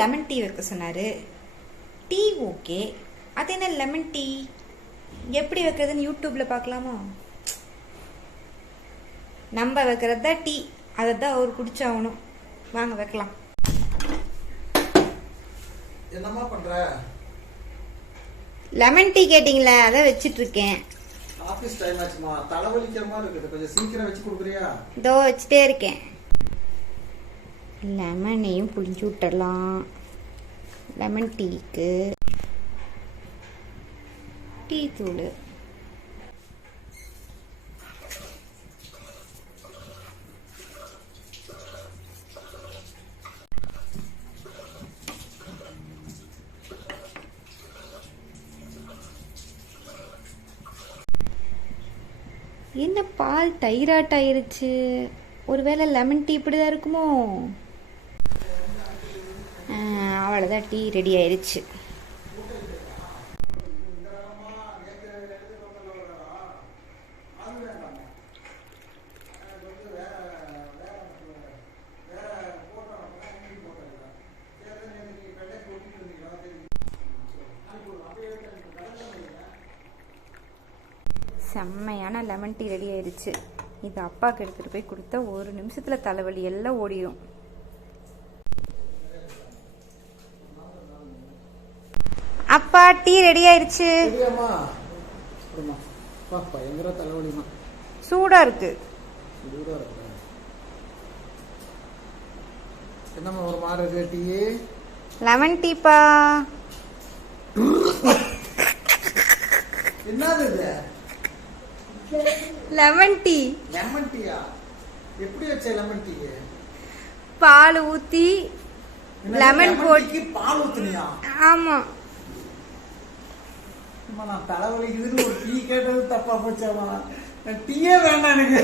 Lemon tea வைக்க சொன்னார். Tea okay, அது என்ன லெமன் டீ எப்படி வைக்கிறதுன்னு யூடியூப்பில் பார்க்கலாமா? நம்ம வைக்கிறது தான் டீ, அதை தான் அவர் குடிச்சாகணும். வாங்க வைக்கலாம். என்னம்மா பண்ற? லெமன் டீ கேட்டிங்களே, அதை வச்சிட்டு இருக்கேன். ஆபீஸ் டைம் ஆச்சுமா, தலைவலிக்கிற மாதிரி இருக்குது, கொஞ்சம் சீக்கிரம் வச்சு கொடுக்குறியா? இதோ வச்சுட்டே இருக்கேன். லெமனையும் புளிஞ்சு விட்டுடலாம். லெமன் டீக்கு டீ தூள், என்ன பால் தயிராட் ஆயிருச்சு. ஒருவேளை லெமன் டீ இப்படிதான் இருக்குமோ? அவ்வளோதான், டீ ரெடி ஆயிருச்சு. செம்மையான லெமன் டீ ரெடி ஆயிடுச்சு. இது அப்பாவுக்கு எடுத்துகிட்டு போய் கொடுத்தா 1 நிமிஷத்தில் தலைவலி எல்லாம் ஓடிடும். அப்பா, டீ ரெடி ஆயிடுச்சு. சூடா இருக்கு. என்னம்மா ஒரு மாதிரி இருக்கு டீ? லெமன் டீப்பா. என்னது இது? Lemon tea. லெமன் டீயா? எப்படி வச்ச லெமன் டீ? பால் ஊத்தி லெமன் போட்டு பால் ஊத்துனியா? ஆமா. நான் தலைவலிக்குதுன்னு ஒரு டீ கேட்டது தப்பா போச்சாமா. டீயே வேண்டாம் எனக்கு.